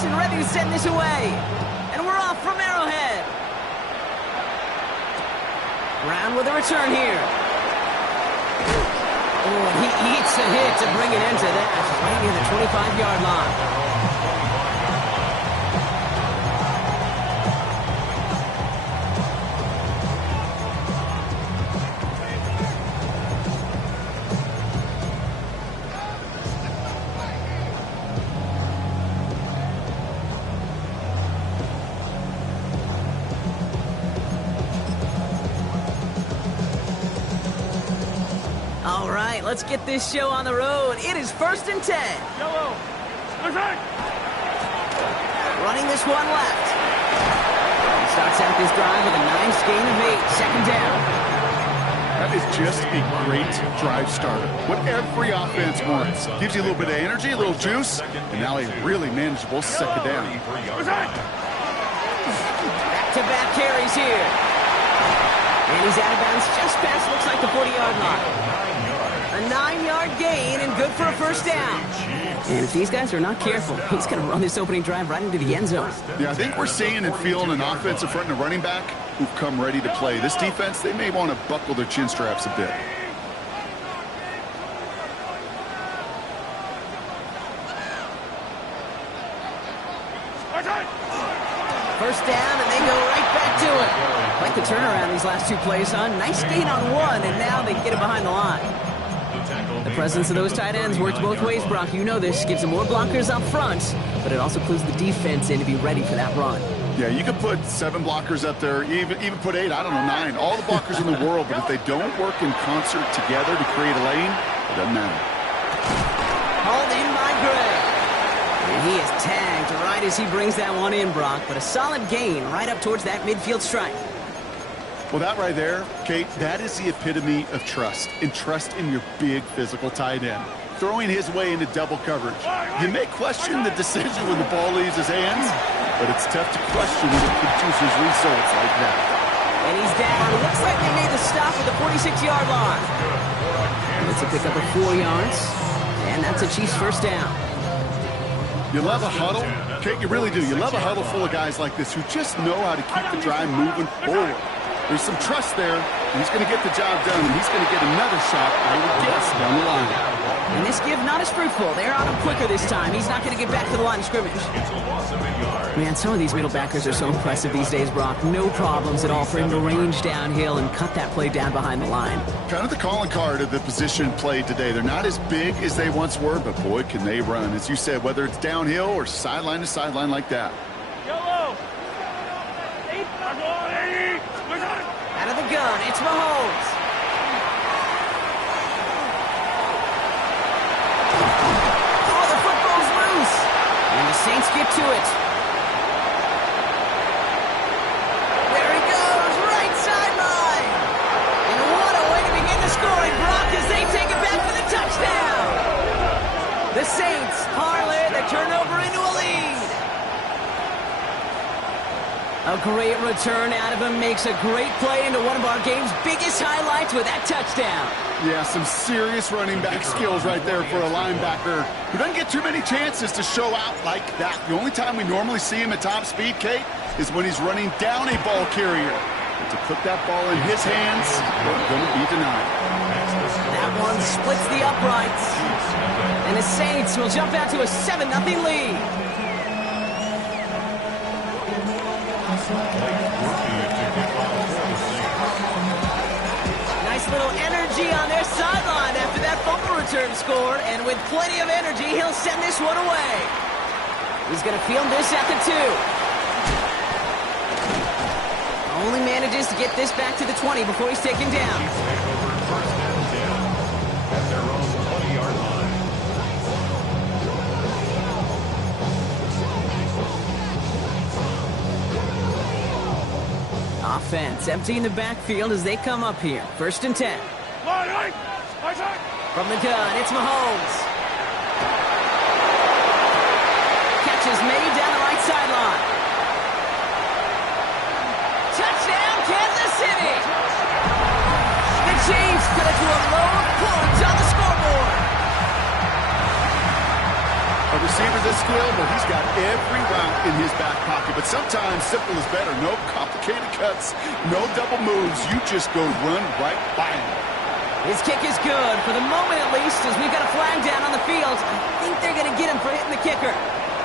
loose and ready to send this away. And we're off from Arrowhead. Brown with a return here. Oh, he eats a hit to bring it into that. Right near the 25-yard line. All right, let's get this show on the road. It is 1st and 10. Yellow. Running this one left. He starts out this drive with a nice gain of 8. Second down. That is just a great drive starter. What every offense wants. Gives you a little bit of energy, a little juice, and now a really manageable second down. Back-to-back carries here. And he's out of bounds just past, looks like the 40-yard line. A 9-yard gain and good for a first down. And if these guys are not careful, he's going to run this opening drive right into the end zone. Yeah, I think we're seeing and feeling an offensive front and a running back who've come ready to play. This defense, they may want to buckle their chin straps a bit. First down, and they go right back to it. Like the turnaround these last two plays, huh? Nice gain on one, and now they get it behind the line. The presence of those tight ends works both ways, Brock. You know this. Gives them more blockers up front, but it also clues the defense in to be ready for that run. Yeah, you could put 7 blockers up there, even put 8, I don't know, 9. All the blockers in the world, but if they don't work in concert together to create a lane, it doesn't matter. Hauled in by Gray. And he is tagged right as he brings that one in, Brock, but a solid gain right up towards that midfield stripe. Well, that right there, Kate, that is the epitome of trust, and trust in your big physical tight end. Throwing his way into double coverage. You may question the decision when the ball leaves his hands, but it's tough to question when it produces results like that. And he's down. Looks like they made the stop at the 46-yard line. It's a pickup of 4 yards, and that's a Chiefs first down. You love a huddle? Kate, you really do. You love a huddle full of guys like this who just know how to keep the drive moving forward. There's some trust there, and he's going to get the job done, and he's going to get another shot, I would guess, down the line. And this give not as fruitful. They're on him quicker this time. He's not going to get back to the line of scrimmage. Man, some of these middle backers are so impressive these days, Brock. No problems at all for him to range downhill and cut that play down behind the line. Kind of the calling card of the position played today. They're not as big as they once were, but boy, can they run. As you said, whether it's downhill or sideline to sideline like that. Yellow. Out of the gun, it's Mahomes. Oh, the football's loose. And the Saints get to it. There he goes, right sideline. And what a way to begin the scoring, Brock, as they take it back for the touchdown. The Saints parlay the turnover into a lead. A great return out of him, makes a great play into one of our game's biggest highlights with that touchdown. Yeah, some serious running back skills right there for a linebacker who doesn't get too many chances to show out like that. The only time we normally see him at top speed, Kate, is when he's running down a ball carrier. But to put that ball in his hands, we're going to be denied. That one splits the uprights. And the Saints will jump out to a 7-0 lead. Nice little energy on their sideline after that fumble return score, and with plenty of energy, he'll send this one away. He's going to field this at the 2. Only manages to get this back to the 20 before he's taken down. Offense emptying the backfield as they come up here. 1st and 10. From the gun, it's Mahomes. Catch is made down the right sideline. Touchdown, Kansas City! The Chiefs cut it to a low of points on the scoreboard. A receiver this skilled, well, he's got every route in his back pocket. But sometimes simple is better. No complicated cuts, no double moves. You just go run right by him. His kick is good, for the moment at least, as we've got a flag down on the field. I think they're going to get him for hitting the kicker.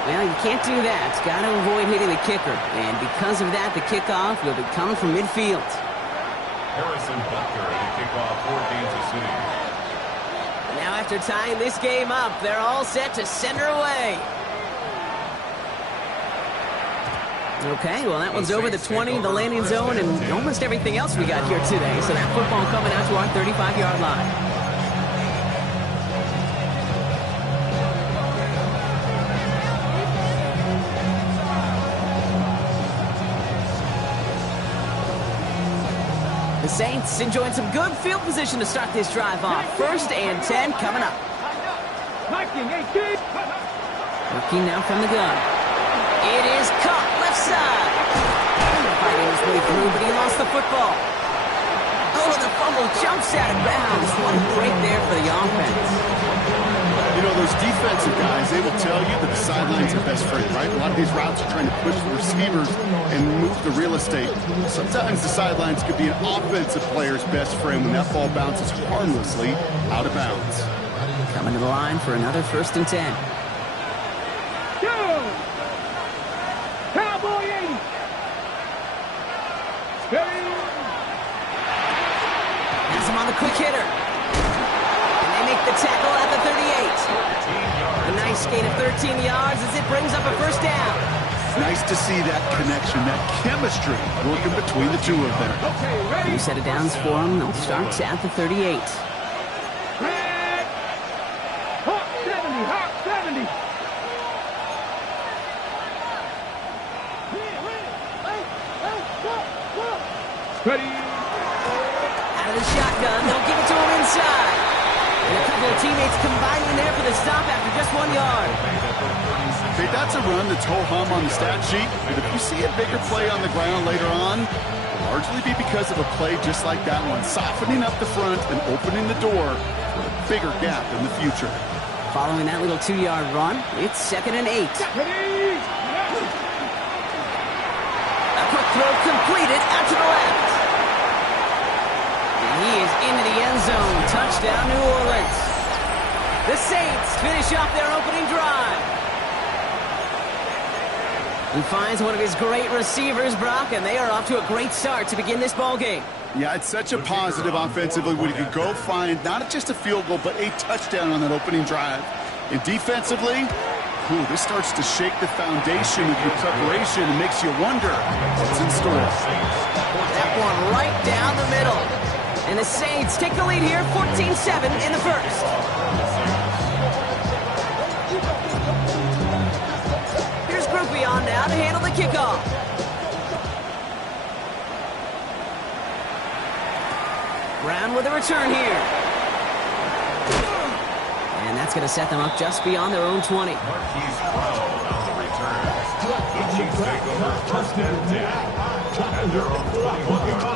Well, you can't do that. Got to avoid hitting the kicker. And because of that, the kickoff will be coming from midfield. Harrison Butker to kick off for Kansas City. Now after tying this game up, they're all set to send her away. Okay, well, that one's over the 20, the landing zone, and almost everything else we got here today. So that football coming out to our 35-yard line. The Saints enjoying some good field position to start this drive off. 1st and 10 coming up. Working now from the gun. It is caught left side. Fighting his way through, but he lost the football. Oh, the fumble jumps out of bounds. What a break there for the offense. You know, those defensive guys, they will tell you that the sideline's their best friend, right? A lot of these routes are trying to push the receivers and move the real estate. Sometimes the sidelines could be an offensive player's best friend when that ball bounces harmlessly out of bounds. Coming to the line for another 1st and 10. Cowboy 80. Has him on the quick hitter. And they make the tackle at the 38. A nice gain of 13 yards as it brings up a 1st down. Nice to see that connection, that chemistry working between the two of them. New set of downs for them. They'll start at the 38. Hawk 70, Hawk 70. Ready. Out of the shotgun, they'll give it to him inside. And a couple of teammates combining there for the stop after just 1 yard. Okay, that's a run that's ho-hum on the stat sheet, but if you see a bigger play on the ground later on, it'll largely be because of a play just like that one, softening up the front and opening the door for a bigger gap in the future. Following that little 2-yard run, it's 2nd and 8. Ready. A quick throw completed out to the left. And he is into the end zone. Touchdown, New Orleans. The Saints finish off their opening drive. He finds one of his great receivers, Brock, and they are off to a great start to begin this ball game. Yeah, it's such a positive offensively when you can go find not just a field goal, but a touchdown on that opening drive. And defensively, this starts to shake the foundation of your preparation and makes you wonder what's in store. That one right down the middle. And the Saints take the lead here, 14-7 in the 1st. Here's Groupie on now to handle the kickoff. Brown with a return here. And that's going to set them up just beyond their own 20. Marquise Brown on the return. The Chiefs take over 1st and 10. And their own 21-yard line.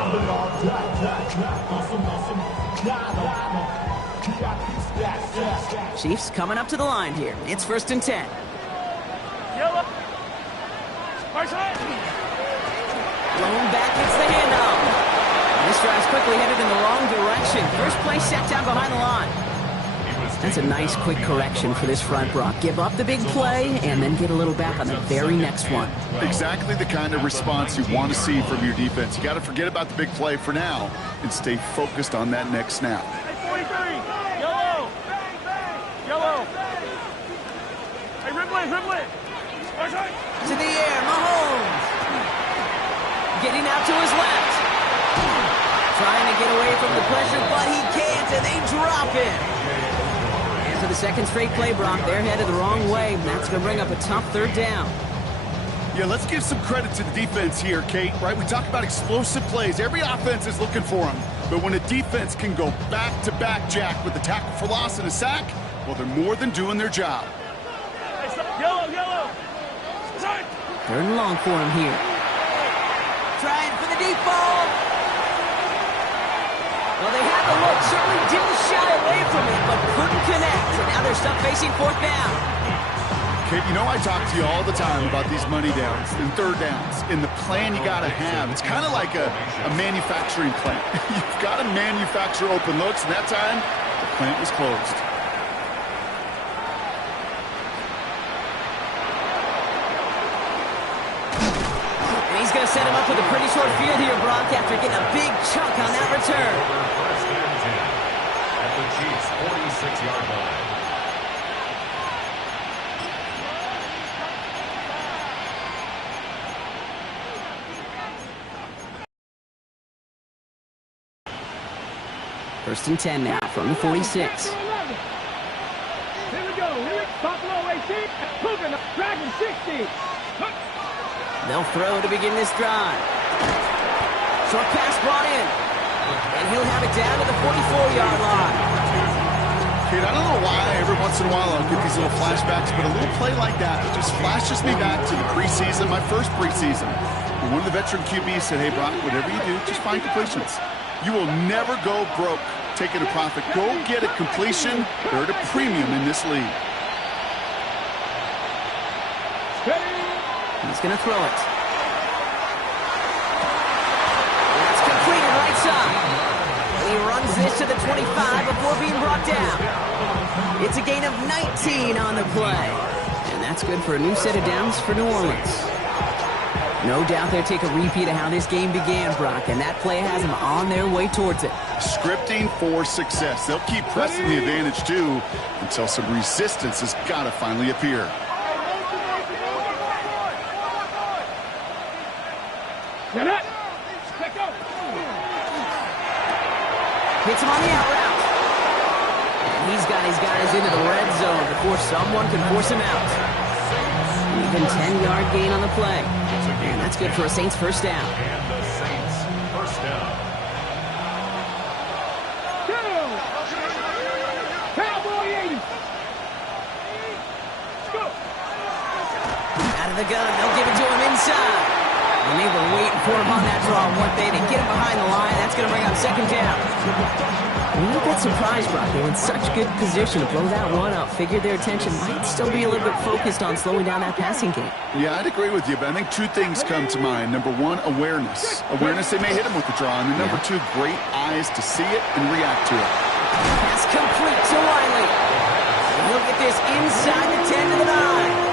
Chiefs coming up to the line here. It's 1st and 10. Yellow. Blown back, it's the handoff. This drive's quickly headed in the wrong direction. First play set down behind the line. That's a nice quick correction for this front, Brock. Give up the big play and then get a little back on the very next one. Exactly the kind of response you want to see from your defense. You got to forget about the big play for now and stay focused on that next snap. 43. Yellow. Yellow. Hey, Riblet. To the air, Mahomes. Getting out to his left. Trying to get away from the pressure, but he can't, and they drop him. And for the 2nd straight play, Brock, they're headed the wrong way. That's going to bring up a tough 3rd down. Yeah, let's give some credit to the defense here, Kate, right? We talk about explosive plays. Every offense is looking for them. But when a defense can go back-to-back, Jack, with a tackle for loss and a sack, well, they're more than doing their job. Yellow. 3rd and long for him here. Trying for the deep ball. Well, they had the look, certainly didn't shy away from it, but couldn't connect. And now they're stuck facing 4th down. Kate, you know I talk to you all the time about these money downs and third downs and the plan you got to have. It's kind of like a manufacturing plant. You've got to manufacture open looks, and that time, the plant was closed. And he's going to set him up with a pretty short field here, Brock, after getting a big chunk on that return. First and 10 at the Chiefs' 46-yard line. First and 10 now from the 46. Here we go. Buffalo 18. Cougar Dragon 60. They'll throw to begin this drive. Short pass brought in. And he'll have it down to the 44-yard line. Kate, I don't know why every once in a while I'll get these little flashbacks, but a little play like that just flashes me back to the preseason, my first preseason. And one of the veteran QBs said, hey, Brock, whatever you do, just find completions. You will never go broke taking a profit. Go get a completion. They're at a premium in this league. He's going to throw it. That's completed right side. He runs this to the 25 before being brought down. It's a gain of 19 on the play. And that's good for a new set of downs for New Orleans. No doubt they'll take a repeat of how this game began, Brock, and that play has them on their way towards it. Scripting for success. They'll keep pressing the advantage, too, until some resistance has got to finally appear. Hits him on the out route. And he's got his guys into the red zone before someone can force him out. Even 10-yard gain on the play. And that's good for a Saints first down. And the Saints first down. Cowboy 80. Go. Out of the gun. They'll give it to him inside. And they were waiting for him on that draw, weren't they? They get him behind the line. That's going to bring up second down. A little bit surprised, Brock. They're in such good position to blow that one up. Figured their attention might still be a little bit focused on slowing down that passing game. Yeah, I'd agree with you, but I think two things come to mind. Number one, awareness. Awareness, they may hit him with the draw. And then number two, great eyes to see it and react to it. Pass complete to Wiley. And he'll get this inside the 10 to the 9.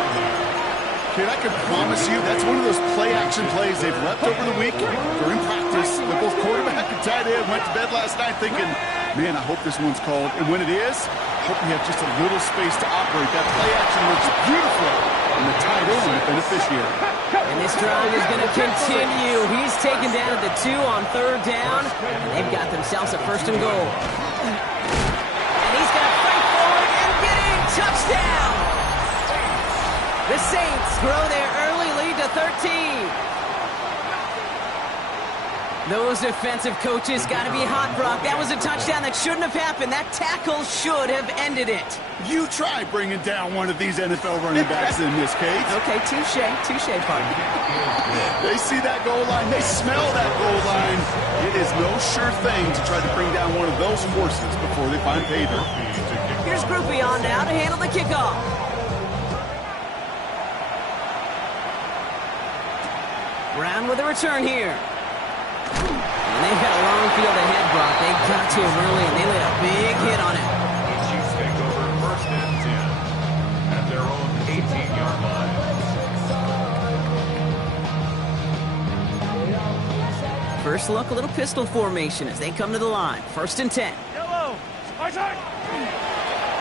Kid, I can promise you that's one of those play-action plays they've left over the week during practice. The both quarterback and tight end went to bed last night thinking, man, I hope this one's called. And when it is, I hope we have just a little space to operate. That play-action works beautifully, and the tight end the beneficiary. And this drive is going to continue. He's taken down at the 2 on third down, and they've got themselves a first and goal. And he's going to fight forward and get in. Touchdown! The Saints grow their early lead to 13. Those defensive coaches got to be hot, Brock. That was a touchdown that shouldn't have happened. That tackle should have ended it. You try bringing down one of these NFL running backs in this case. Okay, touche, partner. They see that goal line. They smell that goal line. It is no sure thing to try to bring down one of those horses before they find pay dirt. Here's Groupie on now to handle the kickoff. Brown with a return here. And they've got a long field ahead, Brock. They got to him early, and they laid a big hit on it. The Chiefs take over first and 10 at their own 18-yard line. First look, a little pistol formation as they come to the line. First and 10. Yellow. Attack.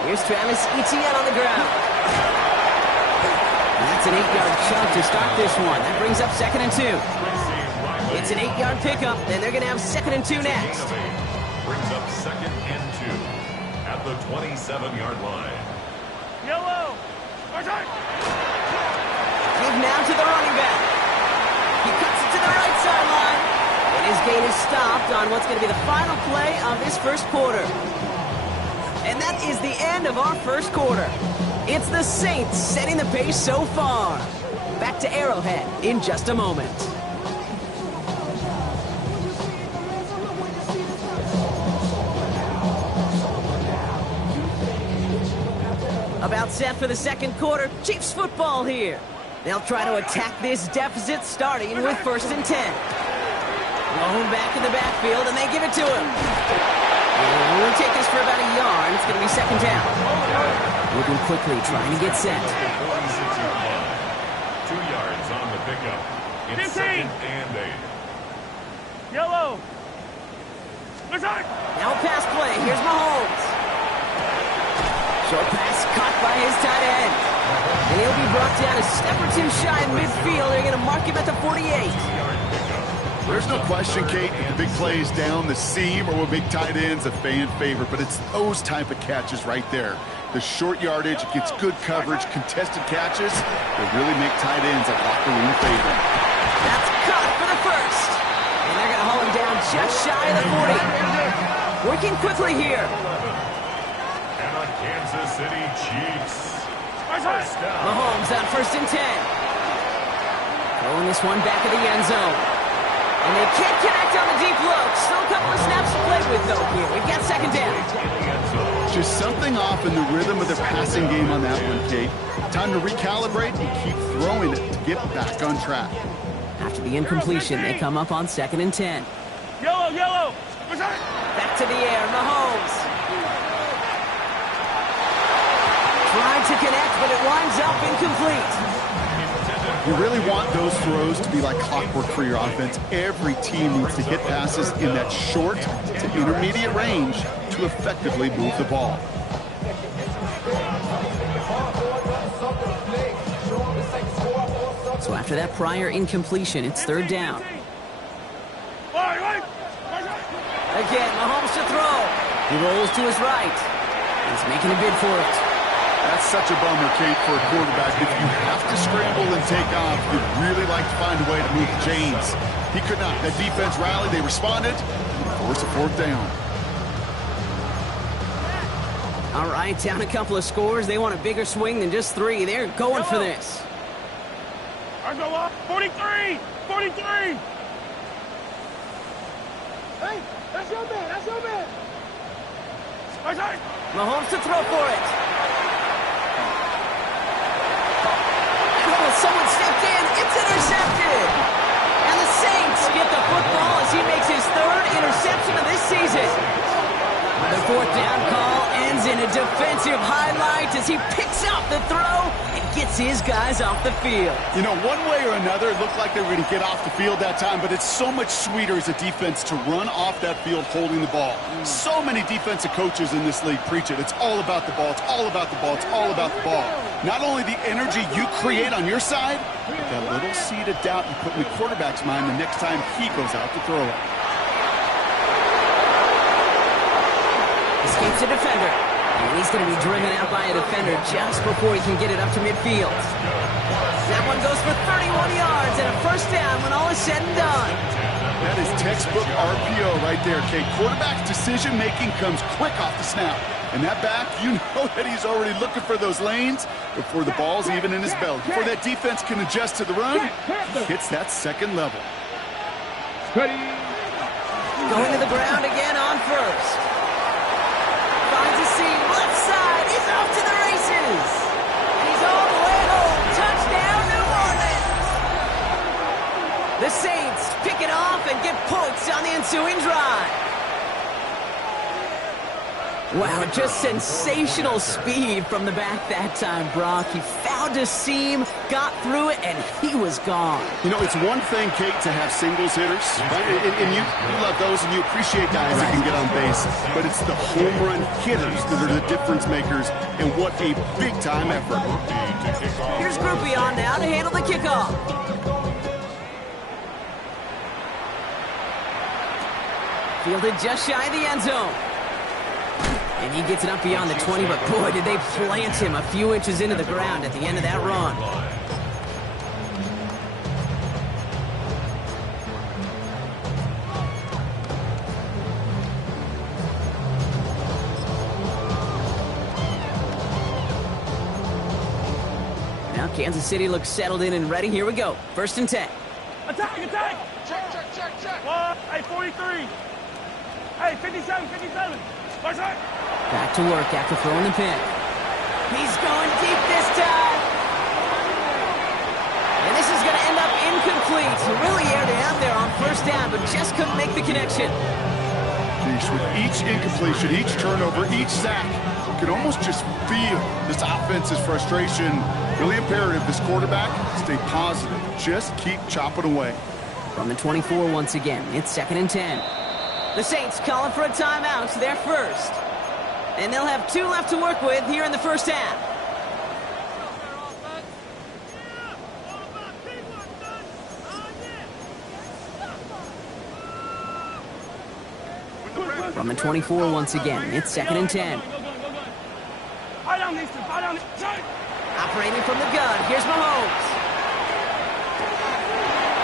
Here's Travis Etienne on the ground. And that's an 8-yard shot to start this one. That brings up second and 2. It's an 8-yard pickup, then they're going to have second and 2 next. Brings up second and 2 at the 27-yard line. Yellow. Attack. Give now to the running back. He cuts it to the right sideline. And his gain is stopped on what's going to be the final play of this first quarter. And that is the end of our first quarter. It's the Saints setting the pace so far. Back to Arrowhead in just a moment. About set for the second quarter. Chiefs football here. They'll try to attack this deficit starting with 1st and 10. Malone back in the backfield, and they give it to him. And we'll take this for about a yard. It's going to be 2nd down. Moving quickly, trying to get set. 2 yards on the pickup. It's 2nd and 8. Yellow. Now a pass play. Here's Mahomes. Short pass caught by his tight end. And he'll be brought down a step or two shy in midfield. They're going to mark him at the 48. There's no question, Kate, that the big plays down the seam or with big tight ends a fan favorite, but it's those type of catches right there. The short yardage, it gets good coverage, contested catches that really make tight ends a locker room favorite. That's caught for the first. And they're going to haul him down just shy of the 40. Working quickly here. And on Kansas City Chiefs. First down. Mahomes on 1st and 10. Throwing this one back of the end zone. And they can't connect on the deep look. Still a couple of snaps to play with, though, here. We've got 2nd down. Just something off in the rhythm of their passing game on that one, Kate. Time to recalibrate and keep throwing it to get back on track. After the incompletion, they come up on 2nd and 10. Yellow, yellow. Back to the air, Mahomes. Tried to connect, but it winds up incomplete. You really want those throws to be like clockwork for your offense. Every team needs to hit passes in that short to intermediate range to effectively move the ball. So after that prior incompletion, it's 3rd down. Again, Mahomes to throw. He rolls to his right. He's making a bid for it. That's such a bummer, Kate, for a quarterback. If you have to scramble and take off, you'd really like to find a way to move the chains. He could not. That defense rallied. They responded. Force a 4th down. All right, down a couple of scores. They want a bigger swing than just 3. They're going for this. 43! 43! Hey, that's your man. That's your man. Mahomes to throw for it. Someone stepped in. It's intercepted. And the Saints get the football as he makes his 3rd interception of this season. The 4th down call ends in a defensive highlight as he picks up the throw and gets his guys off the field. You know, one way or another, it looked like they were going to get off the field that time, but it's so much sweeter as a defense to run off that field holding the ball. So many defensive coaches in this league preach it. It's all about the ball. It's all about the ball. It's all about the ball. Not only the energy you create on your side, but that little seed of doubt you put in the quarterback's mind the next time he goes out to throw it. Escapes a defender. And he's going to be driven out by a defender just before he can get it up to midfield. That one goes for 31 yards and a 1st down when all is said and done. That is textbook RPO right there, Kate. Quarterback's decision-making comes quick off the snap. And that back, you know that he's already looking for those lanes before the ball's even in his belt. Before that defense can adjust to the run, he hits that 2nd level. Going to the ground again on 1st. Finds a seam, left side, he's off to the races. He's all the way home, touchdown New Orleans. The Saints pick it off and get points on the ensuing drive. Wow, just sensational speed from the back that time, Brock. He found a seam, got through it, and he was gone. You know, it's one thing, Kate, to have singles hitters, and you love those, and you appreciate guys that can get on base, but it's the home run hitters that are the difference makers, and what a big-time effort. Here's Groupie on now to handle the kickoff. Fielded just shy of the end zone. And he gets it up beyond the 20, but boy, did they plant him a few inches into the ground at the end of that run. Now Kansas City looks settled in and ready. Here we go. 1st and 10. Attack, attack! Check. Hey, 43. Hey, 57. Back to work after throwing the pick. He's going deep this time. And this is going to end up incomplete. He really aired it out there on first down, but just couldn't make the connection. Geez, with each incompletion, each turnover, each sack, you can almost just feel this offense's frustration. Really imperative, this quarterback, stay positive. Just keep chopping away. From the 24 once again, it's 2nd and 10. The Saints calling for a timeout, their first. And they'll have 2 left to work with here in the first half. From the 24 once again, it's 2nd and 10. Operating from the gun, here's Mahomes.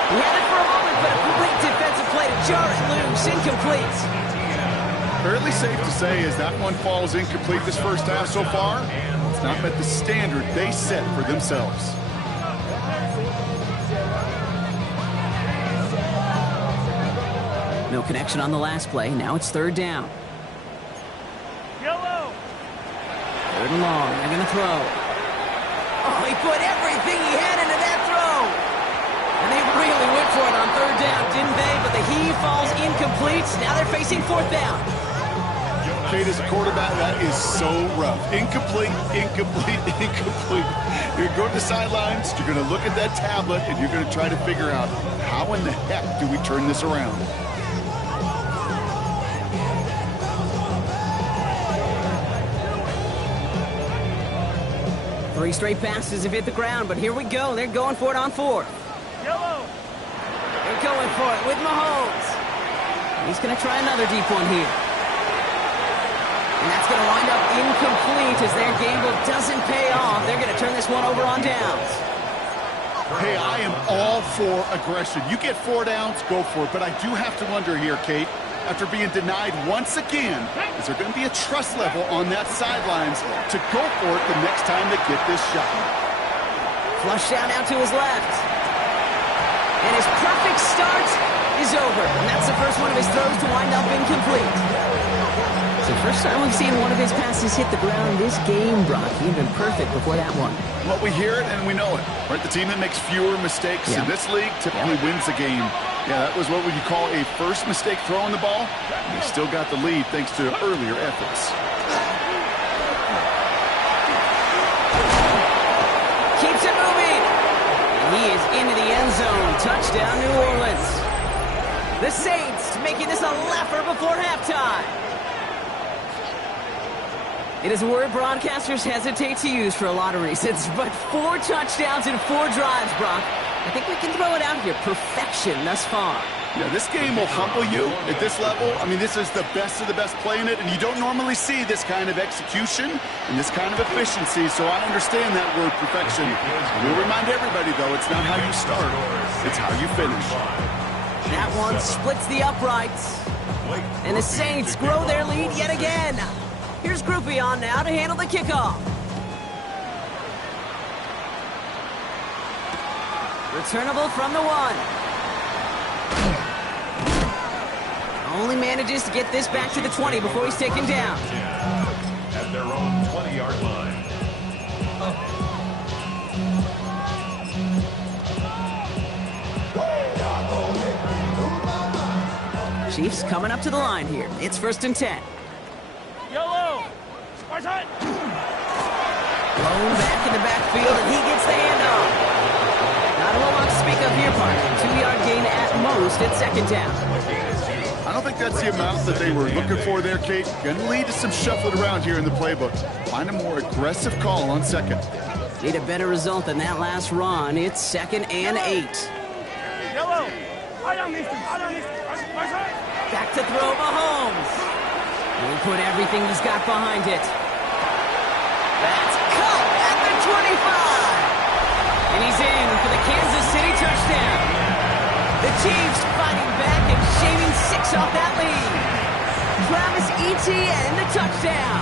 He had it for a moment, but a complete defensive play to jar it loose, incomplete. Fairly safe to say as that one falls incomplete this first half so far, it's not met the standard they set for themselves. No connection on the last play. Now it's 3rd down. Yellow. 3rd and long. They're going to throw. Oh, he put everything he had into that throw. And they really went for it on 3rd down, didn't they? But the heave falls incomplete. Now they're facing 4th down. Kate, as a quarterback, that is so rough. Incomplete, incomplete, incomplete. You're going to go to the sidelines, you're going to look at that tablet, and you're going to try to figure out how in the heck do we turn this around. 3 straight passes have hit the ground, but here we go. They're going for it on 4th. Yellow. They're going for it with Mahomes. He's going to try another deep one here. And that's going to wind up incomplete as their gamble doesn't pay off. They're going to turn this one over on downs. Hey, I am all for aggression. You get 4 downs, go for it. But I do have to wonder here, Kate, after being denied once again, is there going to be a trust level on that sidelines to go for it the next time they get this shot? Flush down out to his left. And his perfect start is over. And that's the first one of his throws to wind up incomplete. It's the first time we've seen one of his passes hit the ground this game, Brock. He'd been perfect before that one. Well, we hear it and we know it. Right? The team that makes fewer mistakes in this league typically wins the game. Yeah, that was what would you call a first mistake throwing the ball. They still got the lead thanks to earlier efforts. Keeps it moving. And he is into the end zone. Touchdown, New Orleans. The Saints making this a laugher before halftime. It is a word broadcasters hesitate to use for a lot of reasons, but 4 touchdowns in 4 drives, Brock. I think we can throw it out here. Perfection thus far. Yeah, this game will humble you at this level. I mean, this is the best of the best playing it, and you don't normally see this kind of execution and this kind of efficiency, so I understand that word perfection. We'll remind everybody, though, it's not how you start, it's how you finish. That one splits the uprights, and the Saints grow their lead yet again. Here's Groupie on now to handle the kickoff. Returnable from the 1. Only manages to get this back to the 20 before he's taken down. At their own 20-yard line. Chiefs coming up to the line here. It's 1st and 10. Yellow. Spartan. Blown back in the backfield, and he gets the handoff. Not a whole lot to speak of here, partner. 2-yard gain at most at 2nd down. I don't think that's the amount that they were looking for there, Kate. Going to lead to some shuffling around here in the playbook. Find a more aggressive call on 2nd. Need a better result than that last run. It's 2nd and 8. Yellow. Back to throw Mahomes. He put everything he's got behind it. That's cut at the 25. And he's in for the Kansas City touchdown. The Chiefs fighting back and shaving 6 off that lead. Travis Etienne, the touchdown.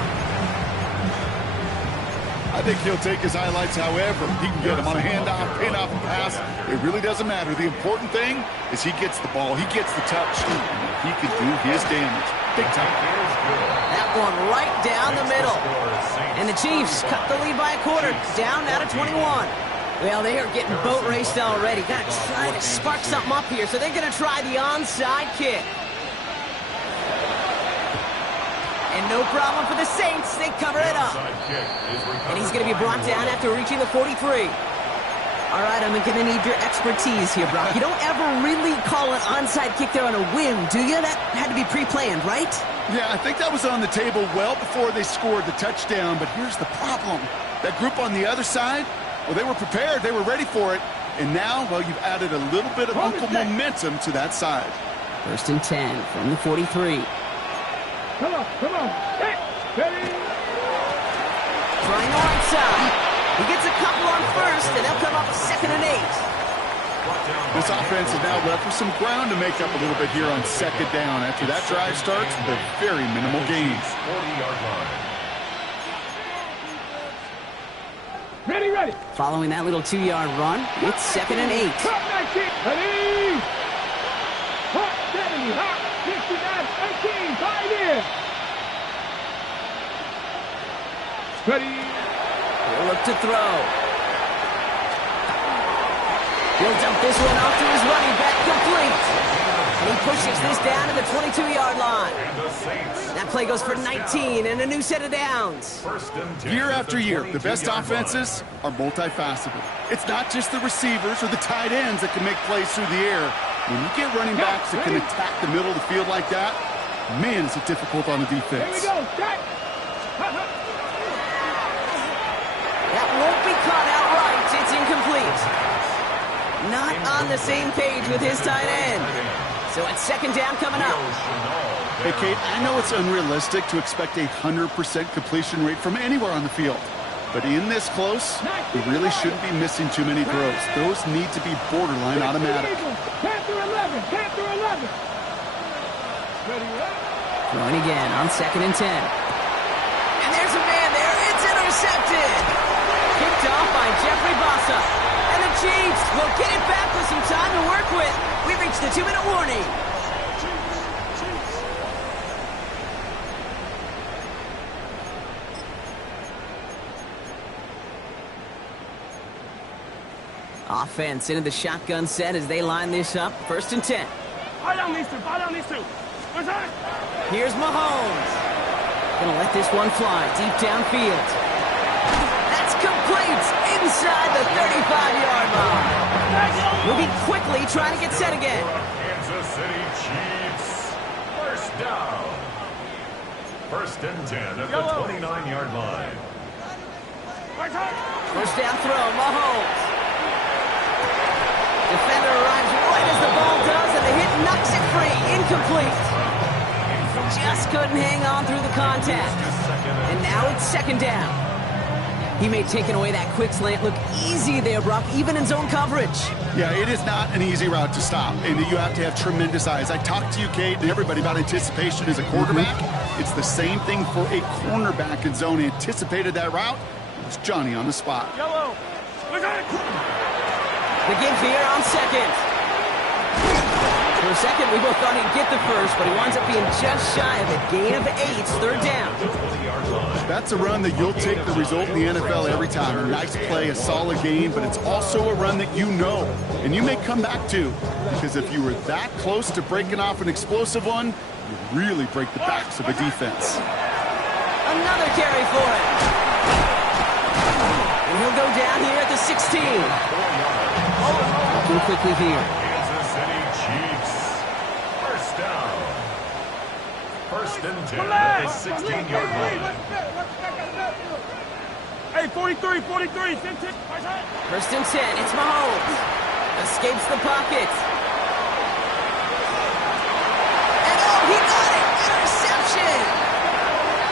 I think he'll take his highlights however he can get them on a handoff, pin-off, pass. It really doesn't matter. The important thing is he gets the ball, he gets the touch, he can do his damage. Big time. That one right down the middle. And the Chiefs cut the lead by a quarter, down now to 21. Well, they are getting boat raced already. Got to try to spark something up here, so they're going to try the onside kick. And no problem for the Saints. They cover it up. And he's going to be brought down after reaching the 43. All right, I'm going to need your expertise here, Brock. You don't ever really call an onside kick there on a whim, do you? That had to be pre-planned, right? Yeah, I think that was on the table well before they scored the touchdown, but here's the problem. That group on the other side, well, they were prepared, they were ready for it, and now, well, you've added a little bit of momentum to that side. 1st and 10 from the 43. Come on. Hey, ready? Trying the right side. He gets a couple on first, and they'll come up 2nd and 8. This offense is now left with some ground to make up a little bit here on 2nd down. After that drive starts, they're very minimal gains. 40-yard line. Ready. Following that little 2-yard run, it's 2nd and 8. Top 19. Ready. Hot 70. Hot 69. 18. 5 in. Ready. He'll look to throw. He'll dump this one off to his running back, complete. And he pushes this down to the 22-yard line. That play goes for 19 and a new set of downs. Year after year, the best offenses are multifaceted. It's not just the receivers or the tight ends that can make plays through the air. When you get running backs that can attack the middle of the field like that, man, is it difficult on the defense. Here we go. Jack. That won't be caught outright. It's incomplete. Not on the same page with his tight end. So it's 2nd down coming up. Hey, Kate, I know it's unrealistic to expect a 100% completion rate from anywhere on the field. But in this close, we really shouldn't be missing too many throws. Those need to be borderline automatic. 10 through 11. 10 through 11. Throwing again on 2nd and 10. And there's a man there. It's intercepted. Picked off by Jeffrey Bossa. And the Chiefs will get it back with some time to work with. We reached the 2-minute warning. Offense into the shotgun set as they line this up. 1st and 10. Fire down these two. What's that? Here's Mahomes. Gonna let this one fly deep downfield. That's complete inside the 35-yard line. We'll be quickly trying to get set again. Kansas City Chiefs. 1st down. 1st and 10 at the 29-yard line. 1st down throw, Mahomes. Defender arrives right as the ball does, and the hit knocks it free. Incomplete. Just couldn't hang on through the contact. And now it's 2nd down. He may have taken away that quick slant. Look easy there, Brock, even in zone coverage. Yeah, it is not an easy route to stop, and you have to have tremendous eyes. I talked to you, Kate, and everybody about anticipation as a quarterback. It's the same thing for a cornerback in zone. Anticipated that route. It was Johnny on the spot. Yellow. The give here on 2nd. For a second, we both thought he'd get the first, but he winds up being just shy of it. Gain of 8, 3rd down. That's a run that you'll take the result in the NFL every time. A nice play, a solid gain, but it's also a run that you know, and you may come back to, because if you were that close to breaking off an explosive one, you really break the backs of a defense. Another carry for him. And he'll go down here at the 16. Looking quickly here. Kansas City Chiefs. 1st down. 1st and 10 at the 16-yard line. Hey, 43. 1st and 10. It's Mahomes. Escapes the pocket. And he got it. Interception.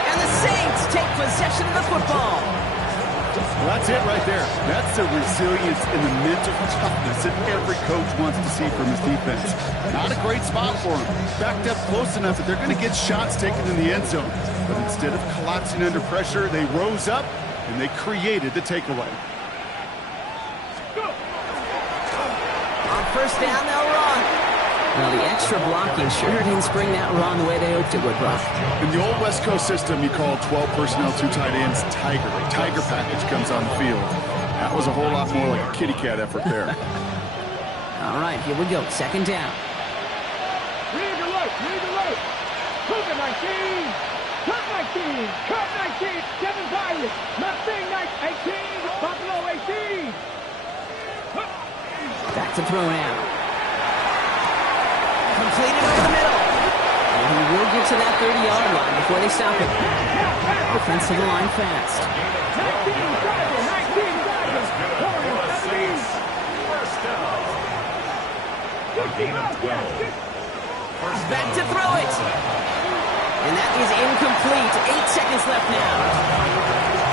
And the Saints take possession of the football. Well, that's it right there. That's the resilience and the mental toughness that every coach wants to see from his defense. Not a great spot for him. Backed up close enough that they're going to get shots taken in the end zone. But instead of collapsing under pressure, they rose up and they created the takeaway. On first down, they'll run. Well, the extra blocking sure didn't spring that run the way they hoped it would, Brock. In the old West Coast system, you call 12 personnel, 2 tight ends, Tiger. A Tiger package comes on the field. That was a whole lot more like a kitty cat effort there. All right, here we go. Second down. Read the look. Cougar 19. Cut 19. Cut 19. 7 Tigers. Mustang 18. Buffalo 18. Back to throw now. Completed over the middle. And he will get to that 30-yard line before they stop him. Offensive line fast. 19 Tigers. First down. A gain of 12. Back to throw it. And that is incomplete. 8 seconds left now.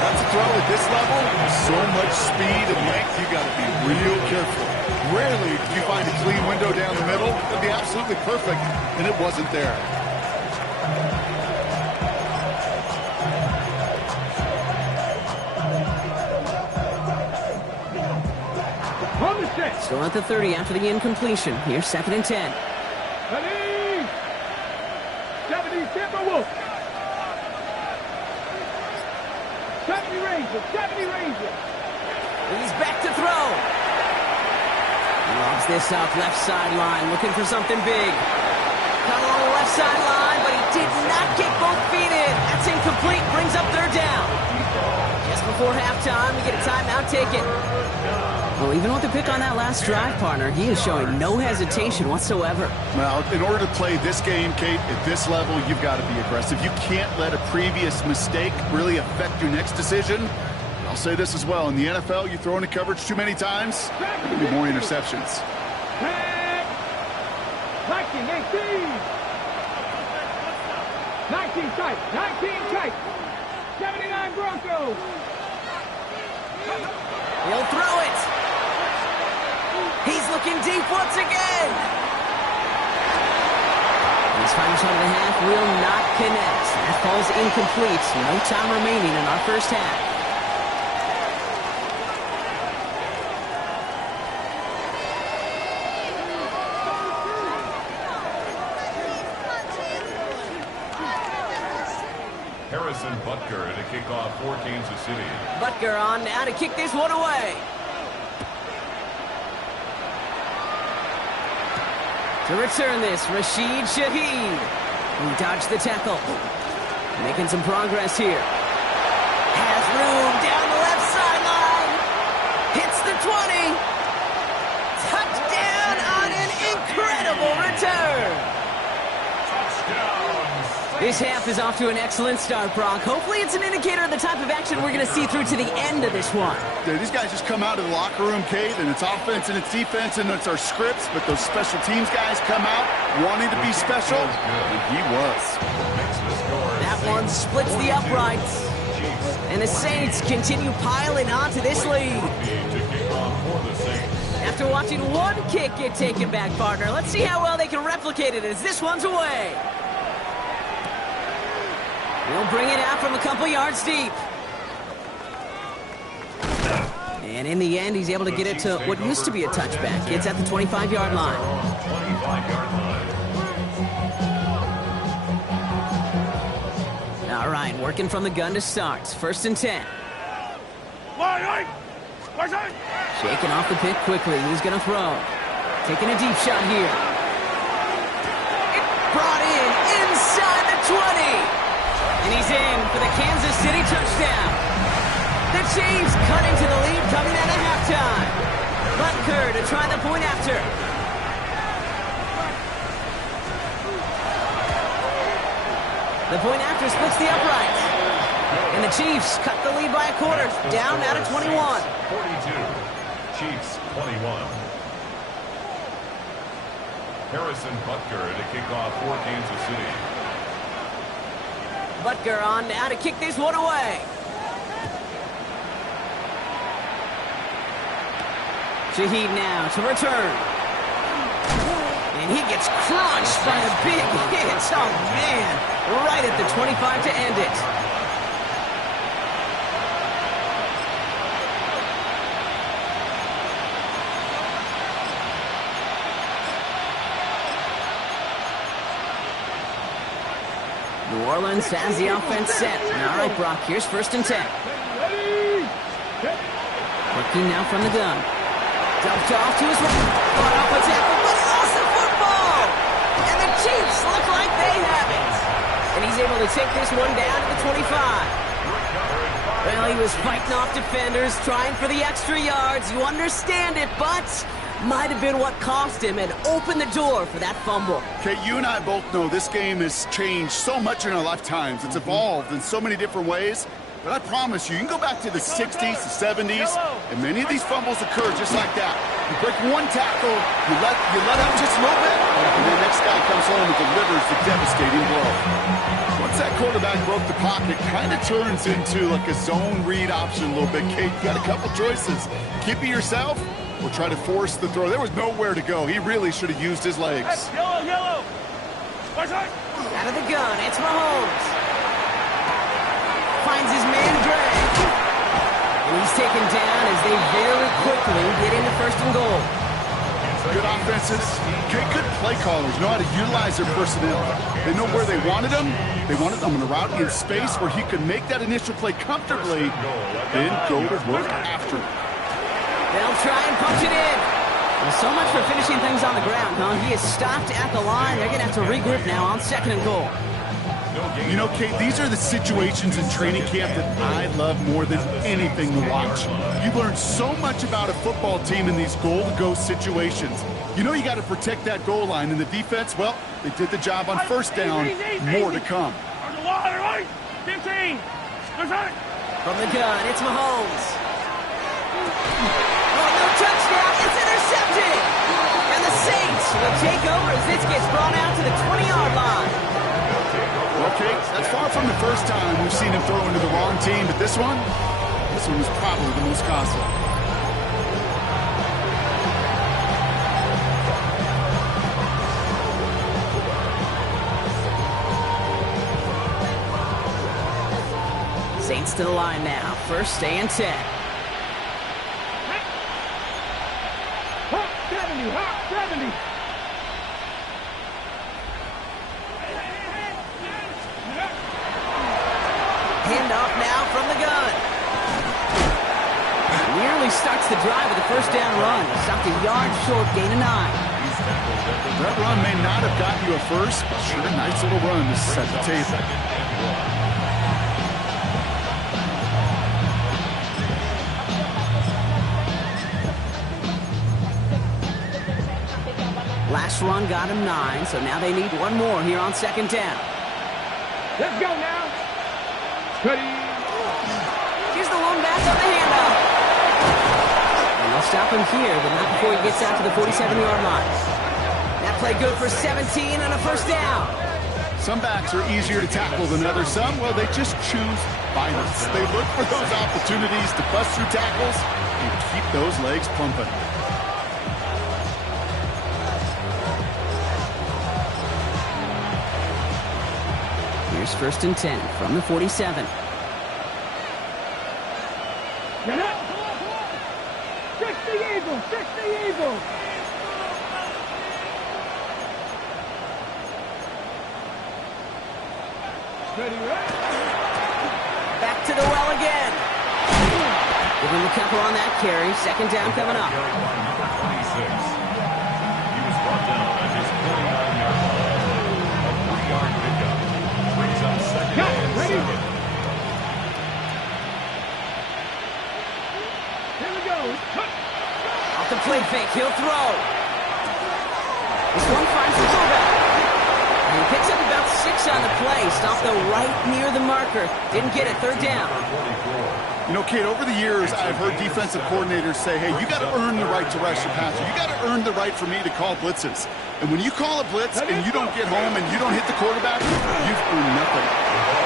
That's a throw at this level. So much speed and length, you got to be real careful. Rarely do you find a clean window down the middle. It'd be absolutely perfect, and it wasn't there. On the set. Still at the 30 after the incompletion. Here's 2nd and 10. Ready. 70 Timberwolves. 70 Rangers. 70 Rangers. He's back to throw. Lobs this up left sideline, looking for something big. Cut along the left sideline, but he did not get both feet in. That's incomplete, brings up 3rd down. Just before halftime, we get a timeout taken. Well, even with the pick on that last drive, partner, he is showing no hesitation whatsoever. Well, in order to play this game, Kate, at this level, you've got to be aggressive. You can't let a previous mistake really affect your next decision. I'll say this as well. In the NFL, you throw into coverage too many times, there'll be more interceptions. 19 tight. 19 tight. 79 Broncos. He'll throw it. He's looking deep once again. His final shot of the half will not connect. That falls incomplete. No time remaining in our first half. Harrison Butker to kick off for Kansas City. Butker on now to kick this one away. To return this, Rashid Shaheed. He dodged the tackle. Making some progress here. Has room down the left sideline. Hits the 20. Touchdown on an incredible return. This half is off to an excellent start, Brock. Hopefully it's an indicator of the type of action we're going to see through to the end of this one. Dude, these guys just come out of the locker room, Kate, and it's offense and it's defense and it's our scripts, but those special teams guys come out wanting to be special, and he was. That one splits the uprights. And the Saints continue piling onto this lead. After watching one kick get taken back, partner, let's see how well they can replicate it as this one's away. He'll bring it out from a couple yards deep. And in the end, he's able to get it to what used to be a touchback. It's at the 25-yard line. All right, working from the gun to start. 1st and 10. Shaking off the pick quickly. He's going to throw. Taking a deep shot here. Brought in inside the 20. And he's in for the Kansas City touchdown. The Chiefs cut into the lead coming out of halftime. Butker to try the point after. The point after splits the uprights. And the Chiefs cut the lead by a quarter. Down out of 21. 42. Chiefs 21. Harrison Butker to kick off for Kansas City. Butker on now to kick this one away. Shaheed now to return. And he gets crushed by a big hit. Oh, man. Right at the 25 to end it. New Orleans has the offense set. All right, Brock, here's 1st and 10. Working now from the gun. Dumped off to his right. Caught off a tackle, but he lost the football! And the Chiefs look like they have it. And he's able to take this one down to the 25. Well, he was fighting off defenders, trying for the extra yards. You understand it, but might have been what cost him and opened the door for that fumble. Okay, you and I both know this game has changed so much in our lifetimes. It's evolved in so many different ways. But I promise you, you can go back to the 60s, the 70s, and many of these fumbles occur just like that. You break one tackle, you let up just a little bit, and the next guy comes home and delivers the devastating blow. Once that quarterback broke the pocket, kind of turns into like a zone read option a little bit. Kate, you got a couple choices. Keep it yourself or try to force the throw. There was nowhere to go. He really should have used his legs. Yellow. Out of the gun, it's Mahomes. Finds his man Gray. And he's taken down as they very quickly get into 1st and goal. Good offenses. Okay, good play callers know how to utilize their personnel. They know where they wanted them. They wanted them in a route in space where he could make that initial play comfortably, then go to work after it. They'll try and punch it in. Well, so much for finishing things on the ground, huh? He is stopped at the line. They're going to have to regroup now on 2nd and goal. You know, Kate, these are the situations in training camp that I love more than anything to watch. You learn so much about a football team in these goal-to-go situations. You know you got to protect that goal line, and the defense, well, they did the job on 1st down. More to come. 15. From the gun, it's Mahomes. Oh, no touchdown. It's intercepted. And the Saints will take over as this gets brought out to the 20-yard line. Okay, that's far from the first time we've seen him throw into the wrong team, but this one was probably the most costly. Saints to the line now. 1st and 10. Hot 70. Handoff now from the gun. Nearly starts the drive with a 1st down run. Stopped a yard short, gain of 9. That run may not have gotten you a first, but sure, a nice little run to set the table. Last run got him 9, so now they need one more here on 2nd down. Let's go now. Ready. Here's the one back on the handoff. And they'll stop him here, but not before he gets out to the 47-yard line. That play good for 17 and a 1st down. Some backs are easier to tackle than others. Some, well, they just choose violence. They look for those opportunities to bust through tackles and keep those legs pumping. Here's 1st and 10 from the 47. Get up. 60 Eagles. Ready. Back to the well again. Give him a couple on that carry. 2nd down coming up. He was brought down at his 49-yard line. A 3-yard pickup. Brings up 2nd and 7. Here we go. Off the play fake, he'll throw. This one finds the fullback. And he picks up about 6 on the play. Stopped though right near the marker. Didn't get it. 3rd down. You know, Kate, over the years, I've heard defensive coordinators say, hey, you got to earn the right to rush your passer. You got to earn the right for me to call blitzes. And when you call a blitz and you don't get home and you don't hit the quarterback, you've earned nothing.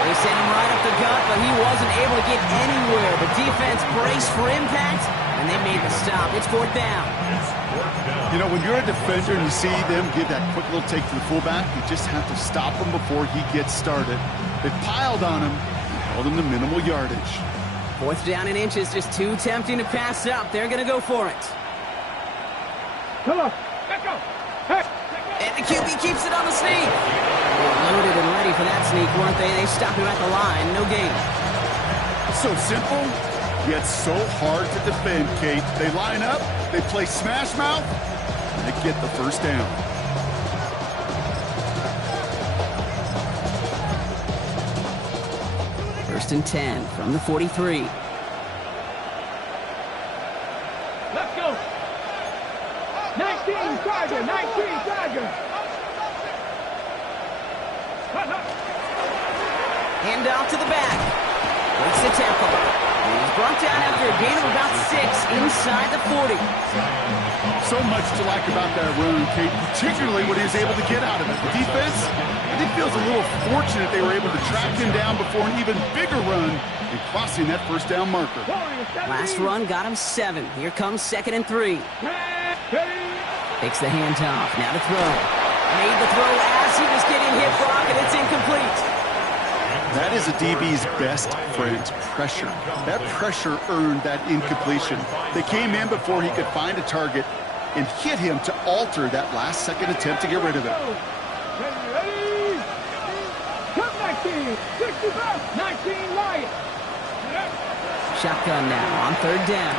They sent him right up the gut, but he wasn't able to get anywhere. The defense braced for impact, and they made the stop. It's 4th down. You know, when you're a defender and you see them give that quick little take to the fullback, you just have to stop him before he gets started. They piled on him and held him to minimal yardage. 4th down in inches, just too tempting to pass up. They're going to go for it. Come on. Let's go. Hey. And the QB keeps it on the sneak. They're loaded and ready for that sneak week, weren't they? They stopped him at the line. No gain. So simple, yet so hard to defend, Kate. They line up, they play smash mouth, and they get the first down. First and 10 from the 43. Let's go. 19 Tiger, 19 Tiger. Hand off to the back. Breaks the tackle. And he's brought down after a gain of about 6 inside the 40. So much to like about that run, Kate, particularly what he was able to get out of it. The defense, I think, feels a little fortunate they were able to track him down before an even bigger run and crossing that first down marker. Last run got him 7. Here comes 2nd and 3. Takes the hands off. Now to throw. Made the throw as he was getting hit, Brock, and it's incomplete. That is a DB's best friend, pressure. That pressure earned that incompletion. They came in before he could find a target and hit him to alter that last-second attempt to get rid of it. 19, 65, 19 Lions. Shotgun now on 3rd down.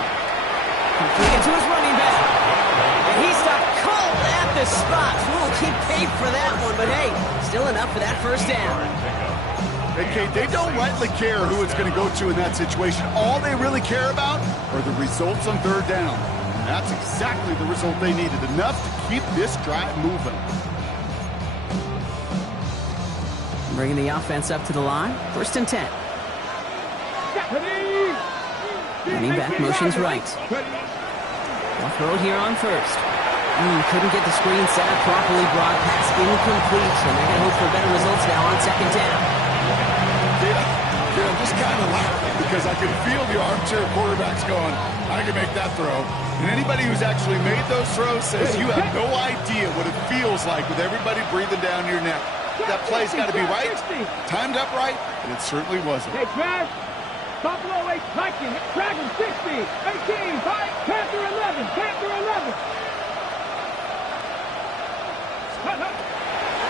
Completed to his running back. And he stopped cold at the spot. We'll keep paid for that one, but hey, still enough for that first down. Hey, Kate, they don't rightly care who it's going to go to in that situation. All they really care about are the results on 3rd down. And that's exactly the result they needed. Enough to keep this drive moving. Bringing the offense up to the line. 1st and 10. Running back motions right. They'll throw it here on 1st. Couldn't get the screen set up properly. Broad pass incomplete. And they're going to hope for better results now on 2nd down. Yeah, I'm just kind of laughing because I can feel the armchair quarterbacks going, I can make that throw. And anybody who's actually made those throws says you have no idea what it feels like with everybody breathing down your neck. That play's got to be right, timed up right, and it certainly wasn't. Hey, Trav. Buffalo 8, Viking, Dragon 60, 18, Panther 11, Panther 11.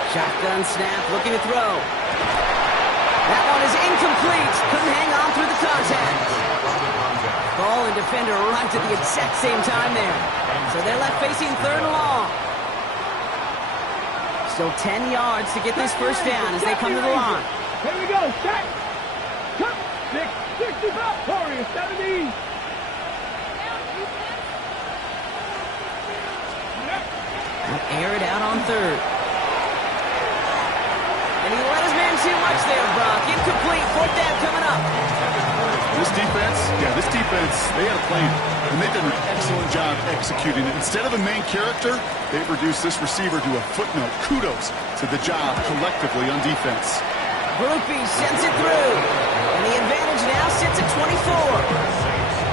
Shotgun snap, looking to throw. That one is incomplete. Couldn't hang on through the contact. Ball and defender arrived at the exact same time there. So they're left facing 3rd and long. Still 10 yards to get this first down as they come to the line. Here we go, set. Cut. 65, Warriors 70. Air it out on 3rd. And he let his man too much there, Brock. Incomplete. 4th down coming up. This defense, they had a plan, and they did an excellent job executing it. Instead of a main character, they've reduced this receiver to a footnote. Kudos to the job collectively on defense. Grupe sends it through. And the advantage now sits at 24.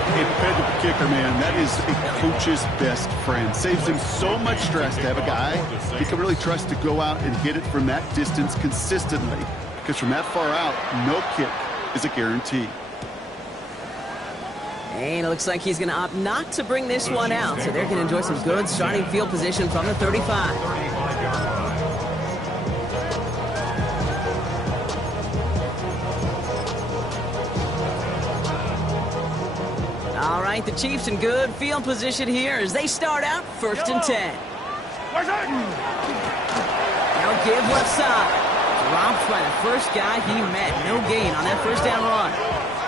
A dependable kicker, man. That is a coach's best friend. Saves him so much stress to have a guy he can really trust to go out and hit it from that distance consistently. Because from that far out, no kick is a guarantee. And it looks like he's going to opt not to bring this one out. So they're going to enjoy some good starting field position from the 35. All right, the Chiefs in good field position here as they start out 1st and 10. Now give left side. Dropped by the first guy he met. No gain on that first down run.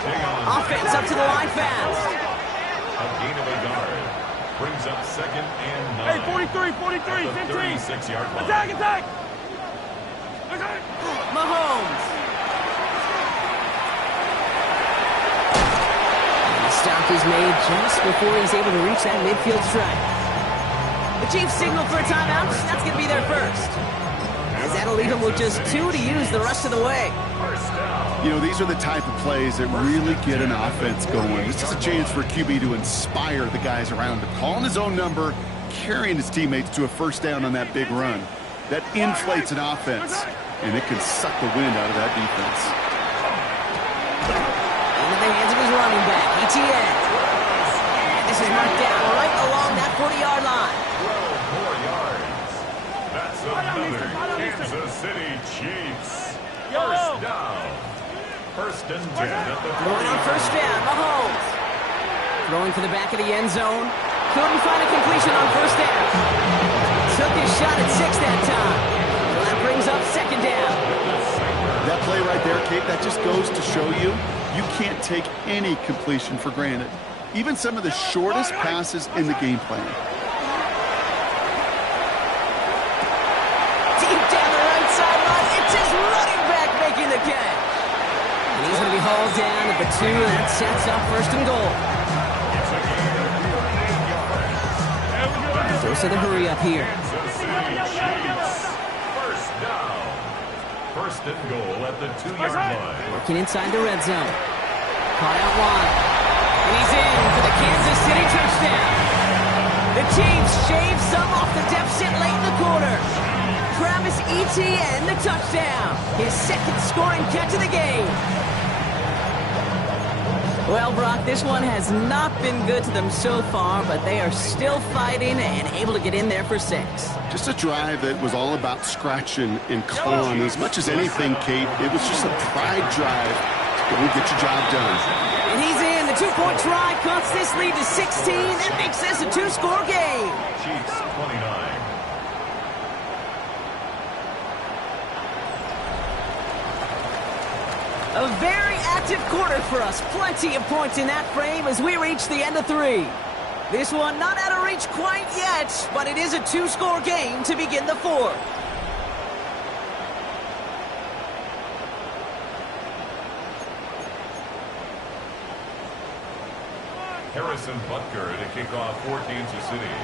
Offense up to the line fast. A gain of a yard. Brings up 2nd and 9. Hey, 43, 15. 36-yard line. Attack. Mahomes. The stop is made just before he's able to reach that midfield strike. The Chiefs signal for a timeout. That's going to be their first. As that'll leave him with just 2 to use the rest of the way. You know, these are the type of plays that really get an offense going. This is a chance for QB to inspire the guys around him. Calling his own number, carrying his teammates to a first down on that big run. That inflates an offense, and it can suck the wind out of that defense. Into the hands of his running back, ETN. And this is marked down right along that 40-yard line. 12 more yards. That's another Kansas City Chiefs. First down. First and 10 at the 40. Going on first down, Mahomes. Throwing for the back of the end zone. Couldn't find a completion on first down. Took his shot at 6 that time. So that brings up second down. That play right there, Kate, that just goes to show you, you can't take any completion for granted. Even some of the shortest passes in the game plan. Deep down the right sideline, it's his running back making the catch. And he's going to be hauled down at the 2. That sets up first and goal. Dose of the hurry up here. First down. First and goal at the 2-yard line. Working inside the red zone. Caught out wide. And he's in for the Kansas City touchdown. The Chiefs shave some off the deficit late in the quarter. Travis Etienne, the touchdown. His second scoring catch of the game. Well, Brock, this one has not been good to them so far, but they are still fighting and able to get in there for 6. Just a drive that was all about scratching and clawing. As much as anything, Kate, it was just a pride drive to go and get your job done. And he's in. The 2-point try cuts this lead to 16. That makes this a 2-score game. Chiefs 29. A very active quarter for us. Plenty of points in that frame as we reach the end of 3. This one not out of reach quite yet, but it is a 2-score game to begin the 4th. Harrison Butker to kick off for Kansas City.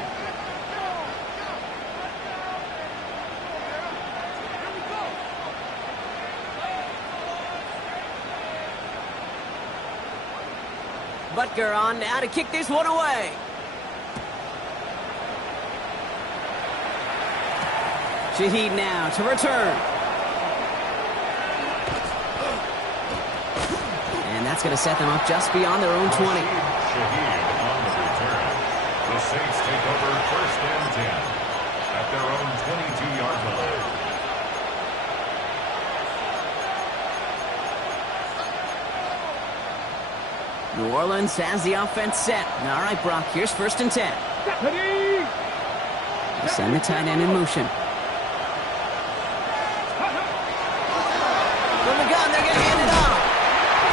Butker on now to kick this one away. Shaheed now to return. And that's going to set them up just beyond their own 20. Shaheed on the return. The Saints take over first and 10 at their own 22-yard line. New Orleans has the offense set. All right, Brock, here's first and 10. They send the tight end in motion. From the gun, they're going to hand it off.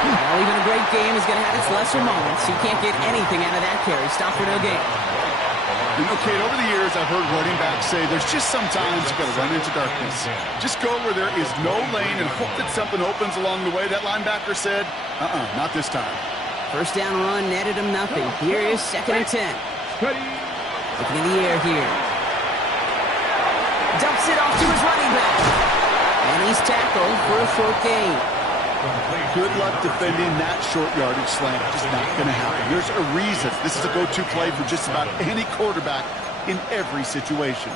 Well, even a great game is going to have its lesser moments. You can't get anything out of that carry. Stop for no gain. You know, Kate, over the years, I've heard running backs say there's just sometimes you got to run into darkness. Just go where there is no lane and hope that something opens along the way. That linebacker said, not this time. First down run netted him nothing. Here is second and 10. Looking in the air here. Dumps it off to his running back. And he's tackled for a short gain. Good luck defending that short yardage slant. Just not going to happen. There's a reason. This is a go-to play for just about any quarterback in every situation.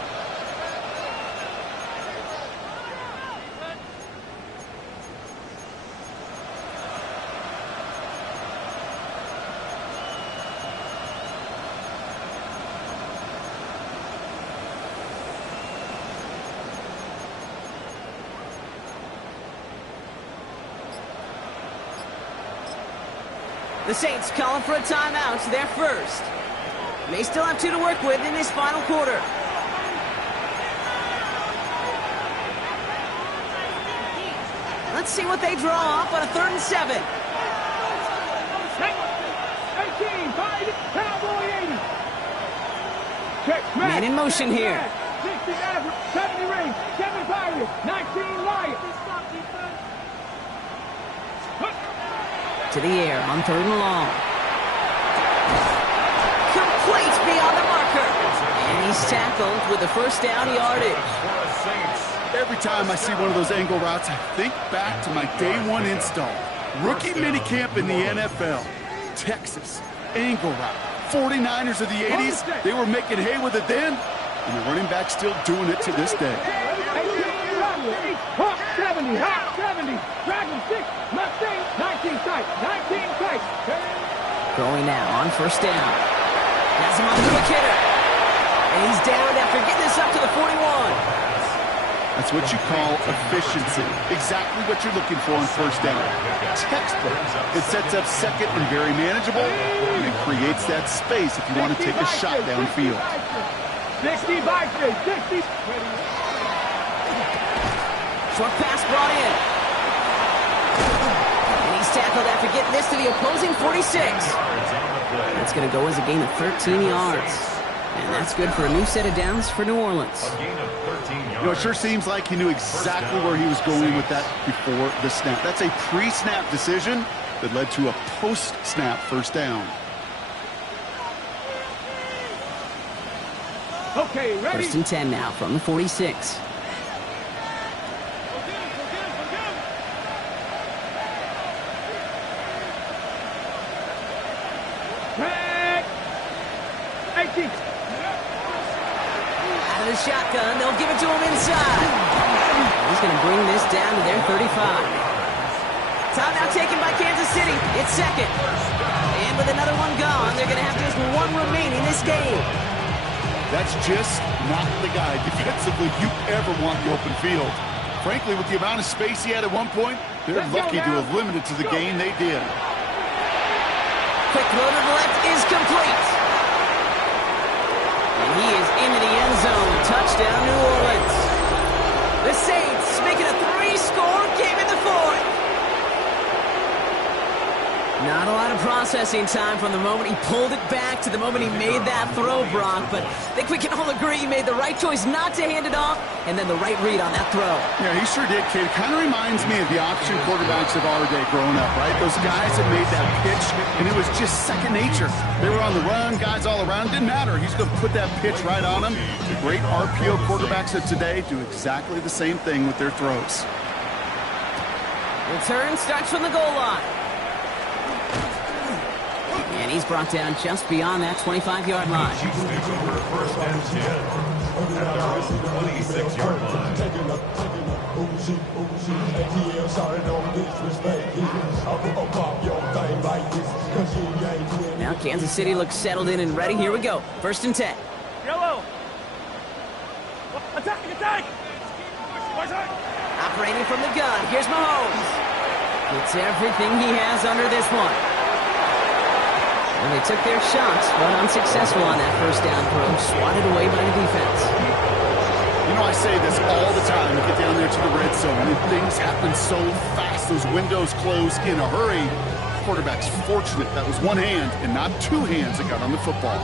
The Saints calling for a timeout. They're first. They still have 2 to work with in this final quarter. Let's see what they draw up on a 3rd and 7. 18, 5, Cowboy 80. Check, Man in motion here. 60 Maverick, 70 Ring, 7 Pirates, 19 Lions. To the air on 3rd and long. Complete beyond the marker. And he's tackled with the first down yardage. Every time I see one of those angle routes, I think back to my day 1 install. Rookie minicamp in the NFL. Texas, angle route. 49ers of the 80s, they were making hay with it then, and the running back's still doing it to this day. 70, hot 70, Dragon 6, Mustang, 19 sight, 19 sight. Going now on first down. Has him on the quick hitter. And he's down after getting this up to the 41. That's what you call efficiency. Exactly what you're looking for on first down. Textbook. It sets up second and very manageable, and it creates that space if you want to take a shot downfield. 60 Vikings, 60. Short pass brought in. And he's tackled after getting this to the opposing 46. That's going to go as a gain of 13 yards. And that's good for a new set of downs for New Orleans. You know, it sure seems like he knew exactly where he was going with that before the snap. That's a pre-snap decision that led to a post-snap first down. Okay, ready? First and 10 now from the 46. Back. 18. Out of the shotgun, they'll give it to him inside. He's going to bring this down to their 35. Timeout taken by Kansas City. It's second. And with another one gone, they're going to have just one remaining this game. That's just not the guy defensively you ever want in the open field. Frankly, with the amount of space he had at one point, they're lucky to have limited to the gain they did. Quick throw to the left is complete. And he is into the end zone. Touchdown, New Orleans. The Saints making a 3-score game in the fourth. Not a lot of processing time from the moment he pulled it back to the moment he made that throw, Brock. But I think we can all agree he made the right choice not to hand it off, and then the right read on that throw. Yeah, he sure did, kid. Kind of reminds me of the option quarterbacks of our day growing up, right? Those guys that made that pitch, and it was just second nature. They were on the run, guys all around. Didn't matter. He's going to put that pitch right on them. The great RPO quarterbacks of today do exactly the same thing with their throws. Return starts from the goal line. And he's brought down just beyond that 25-yard line. Chiefs take over first and 10 at their 26-yard line. Now Kansas City looks settled in and ready. Here we go. First and 10. Yellow. Attack, attack. Operating from the gun. Here's Mahomes. Gets everything he has under this one. And they took their shots, but unsuccessful on that first down throw, swatted away by the defense. You know, I say this all the time. You get down there to the red zone, and things happen so fast. Those windows close in a hurry. Quarterback's fortunate that was one hand and not two hands that got on the football.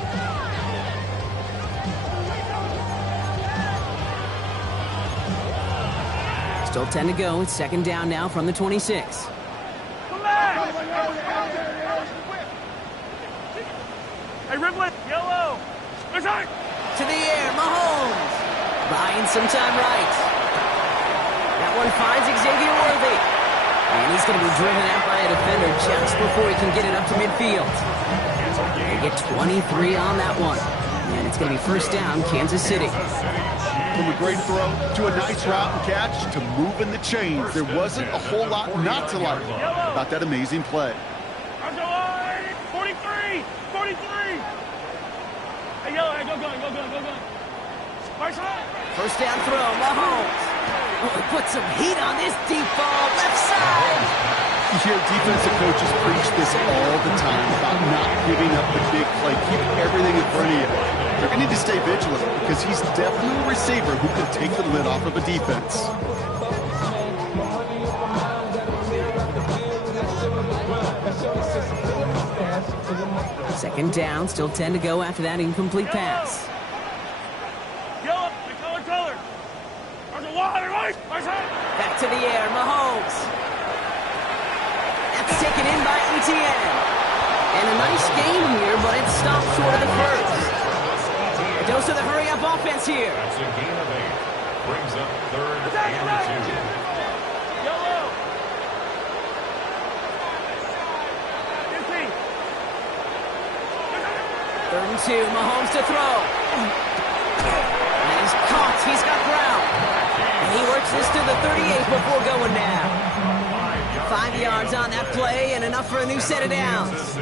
Still 10 to go. It's second down now from the 26. Hey, Ripley, yellow. Attack. To the air, Mahomes. Buying some time right. That one finds Xavier Worthy. And he's going to be driven out by a defender just before he can get it up to midfield. They get 23 on that one. And it's going to be first down, Kansas City. From a great throw to a nice route and catch to moving the chains. There wasn't a whole lot not to like about that amazing play. 43! 43! Hey, yellow, hey, go gun. First down throw, Mahomes. Oh, he put some heat on this deep ball, left side. You hear defensive coaches preach this all the time about not giving up the big play. Keep everything in front of you. They're going to need to stay vigilant because he's definitely a receiver who can take the lid off of a defense. Second down, still 10 to go after that incomplete pass. Yellow, color. There's a water, right? Back to the air, Mahomes. That's taken in by Etienne. And a nice game here, but it stopped short of the first. A dose of the hurry-up offense here. That's a gain of 8. Brings up third and 2. Yellow. Third and 2, Mahomes to throw. And he's caught, he's got ground. And he works this to the 38 before going down. 5 yards on that play and enough for a new set of downs.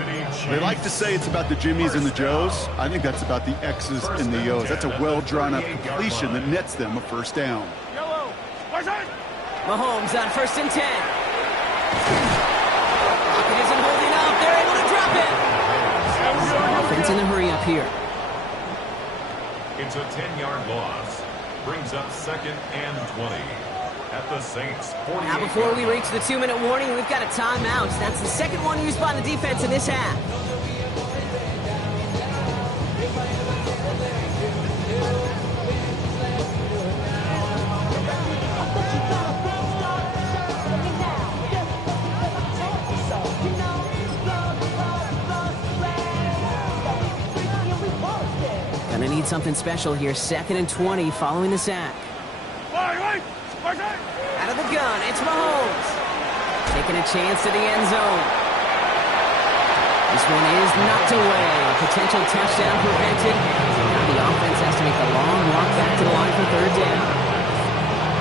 They like to say it's about the Jimmies and the Joes. I think that's about the X's and the O's. That's a well-drawn-up completion that nets them a first down. Yellow. Mahomes on 1st and 10. Pocket isn't holding up. They're able to drop it. Offense in the hurry up here. It's a 10-yard loss. Brings up 2nd and 20 at the Saints 48. Now before we reach the 2-minute warning, we've got a timeout. That's the second one used by the defense in this half. Gonna need something special here. 2nd and 20 following the sack. Out of the gun, it's Mahomes. Taking a chance to the end zone. This one is knocked away. Potential touchdown prevented. Now the offense has to make a long walk back to the line for 3rd down.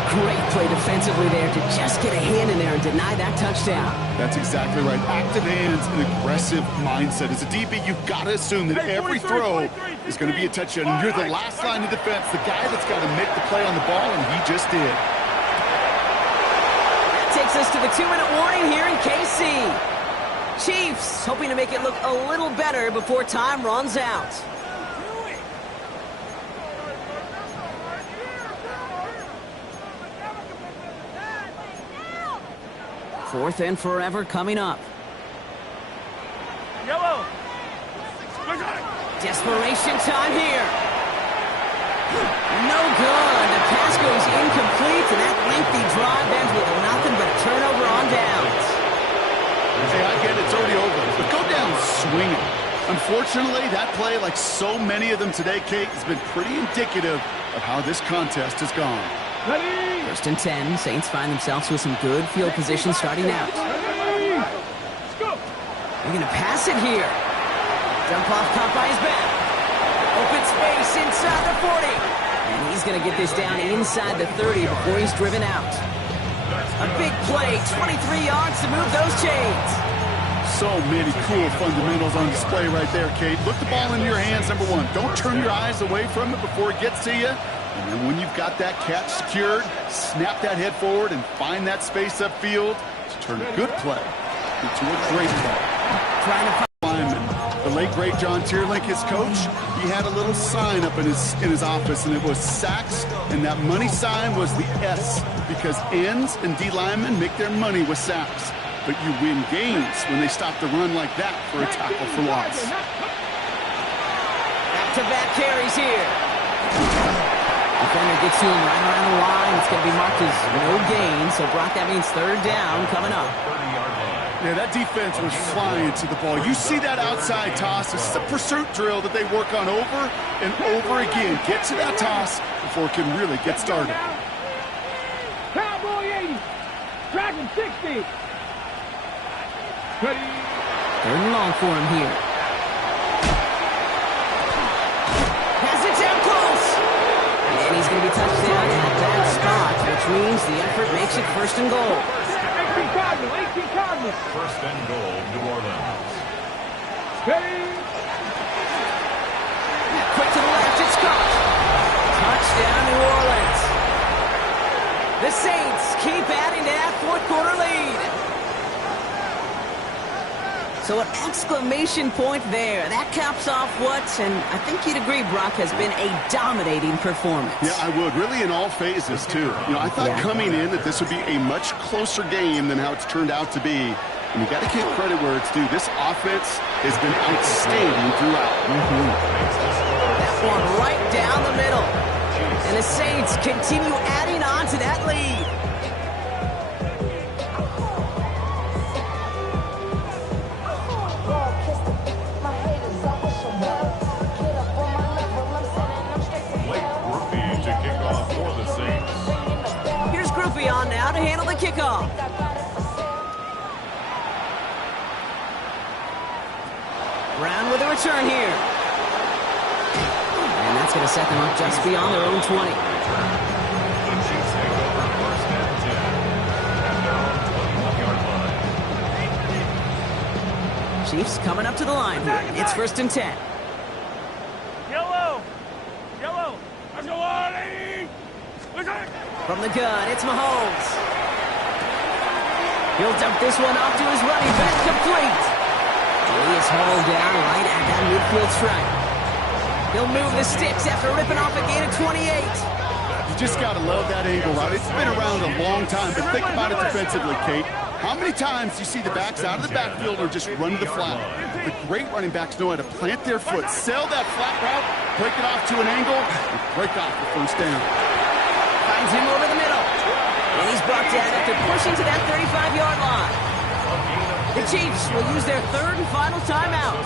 Great play defensively there to just get a hand in there and deny that touchdown. That's exactly right. Active hands and aggressive mindset. As a DB, you've got to assume that every throw is going to be a touchdown. And you're the last line of defense, the guy that's got to make the play on the ball, and he just did. That takes us to the 2-minute warning here in KC. Chiefs hoping to make it look a little better before time runs out. 4th and forever coming up. Yellow. Desperation time here. No good. The pass goes incomplete, and that lengthy drive ends with nothing but a turnover on downs. Hey, I get it. It's already over. But go down swinging. Unfortunately, that play, like so many of them today, Kate, has been pretty indicative of how this contest has gone. 1st and 10. Saints find themselves with some good field position starting out. They're going to pass it here. Dump off caught by his back. Open space inside the 40. And he's going to get this down inside the 30 before he's driven out. A big play, 23 yards to move those chains. So many cool fundamentals on display right there, Kate. Look the ball in your hands, number one. Don't turn your eyes away from it before it gets to you. And then when you've got that catch secured, snap that head forward and find that space upfield to turn a good play into a great play. Trying to Lineman. The late, great John Tierlink, his coach, he had a little sign up in his office, and it was sacks, and that money sign was the S, because ends and D linemen make their money with sacks. But you win games when they stop the run like that for a tackle for loss. Back-to-back carries here. Defender gets to him right around the line. It's going to be marked as no gain, so Brock, that means 3rd down coming up. Yeah, that defense was flying to the ball. You see that outside toss. This is a pursuit drill that they work on over and over again. Get to that toss before it can really get started. Cowboy 80. Dragon 60. 3rd and long for him here. Has it down close. And he's going to be touched down at that spot, which means the effort makes it 1st and goal. 18 Cardinals. 18 Cardinals. 1st and goal, New Orleans. Ready. Quick to the left, it's caught. Touchdown, New Orleans. The Saints keep adding to that 4th quarter lead. So an exclamation point there. That caps off what, and I think you'd agree, Brock, has been a dominating performance. Yeah, I would. Really in all phases, too. You know, I thought coming in that this would be a much closer game than how it's turned out to be. And you got to give credit where it's due. This offense has been outstanding throughout. That one right down the middle. And the Saints continue adding on to that lead. On now to handle the kickoff. Brown with a return here. And that's going to set them up just beyond their own 20. The Chiefs take over 1st and 10 at their own 21-yard line. Chiefs coming up to the line here. It's 1st and 10. Yellow. From the gun, it's Mahomes. He'll dump this one off to his running back, complete. He is hauled down right at that midfield stripe. He'll move the sticks after ripping off a gain of 28. You just got to love that angle route. It's been around a long time, but think about it defensively, Kate. How many times do you see the backs out of the backfield or just run to the flat? The great running backs know how to plant their foot, sail that flat route, break it off to an angle, and break off the first down. Finds him over the middle. And he's brought down after pushing to that 35-yard line. The Chiefs will use their third and final timeout.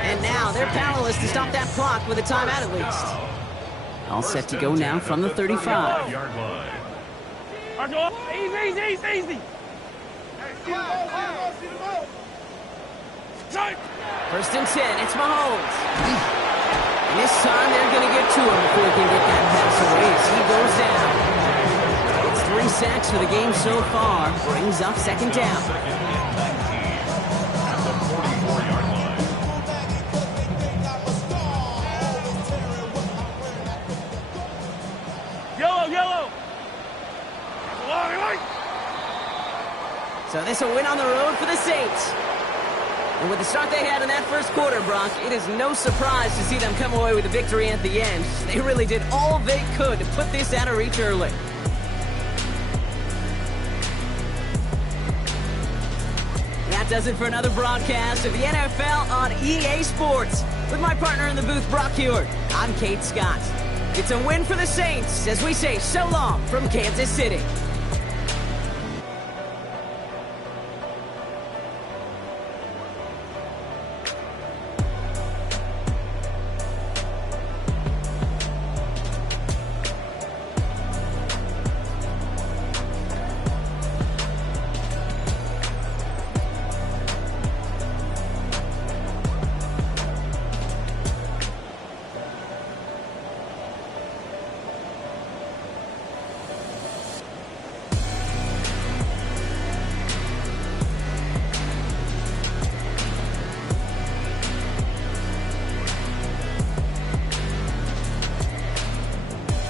And now they're powerless to stop that clock with a timeout at least. All set to go now from the 35. Easy. First and 10, it's Mahomes. And this time they're going to get to him before he can get that pass away as he goes down. It's 3 sacks for the game so far. Brings up second down. At the 44-yard line. Yellow. So this will win on the road for the Saints. And with the start they had in that first quarter, Brock, it is no surprise to see them come away with a victory at the end. They really did all they could to put this out of reach early. That does it for another broadcast of the NFL on EA Sports. With my partner in the booth, Brock Huard, I'm Kate Scott. It's a win for the Saints as we say so long from Kansas City.